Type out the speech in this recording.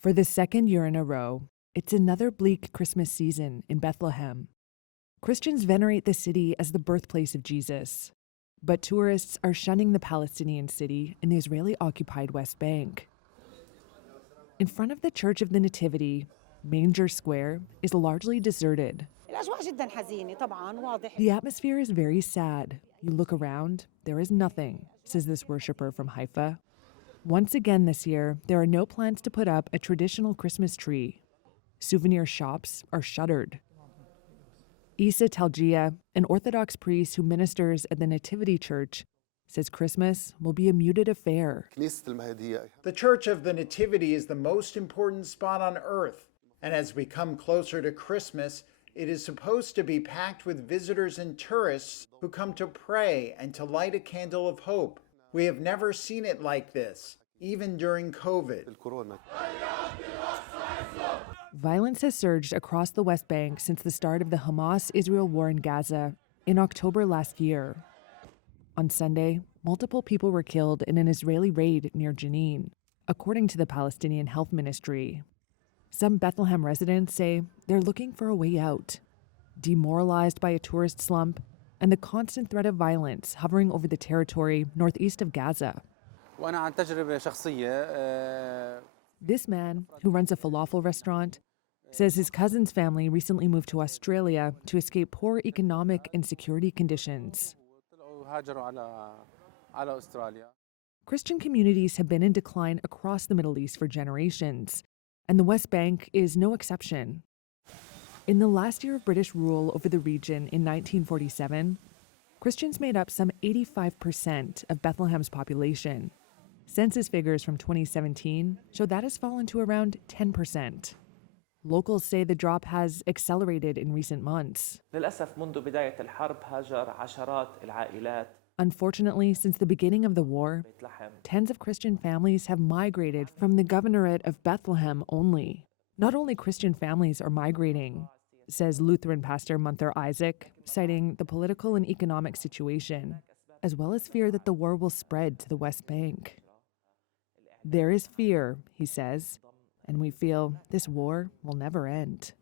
For the second year in a row, it's another bleak Christmas season in Bethlehem. Christians venerate the city as the birthplace of Jesus, but tourists are shunning the Palestinian city in the Israeli-occupied West Bank. In front of the Church of the Nativity, Manger Square is largely deserted. The atmosphere is very sad. You look around, there is nothing, says this worshiper from Haifa. Once again this year, there are no plans to put up a traditional Christmas tree. Souvenir shops are shuttered. Isa Talgia, an Orthodox priest who ministers at the Nativity Church, says Christmas will be a muted affair. The Church of the Nativity is the most important spot on earth, and as we come closer to Christmas, it is supposed to be packed with visitors and tourists who come to pray and to light a candle of hope. We have never seen it like this, even during COVID. Violence has surged across the West Bank since the start of the Hamas-Israel war in Gaza in October last year. On Sunday, multiple people were killed in an Israeli raid near Jenin, according to the Palestinian Health Ministry. Some Bethlehem residents say they're looking for a way out, demoralized by a tourist slump and the constant threat of violence hovering over the territory northeast of Gaza. This man, who runs a falafel restaurant, says his cousin's family recently moved to Australia to escape poor economic and security conditions. Christian communities have been in decline across the Middle East for generations, and the West Bank is no exception. In the last year of British rule over the region in 1947, Christians made up some 85% of Bethlehem's population. Census figures from 2017 show that has fallen to around 10%. Locals say the drop has accelerated in recent months. Unfortunately, since the beginning of the war, tens of Christian families have migrated from the governorate of Bethlehem only. Not only Christian families are migrating, says Lutheran pastor Munther Isaac, citing the political and economic situation, as well as fear that the war will spread to the West Bank. There is fear, he says, and we feel this war will never end.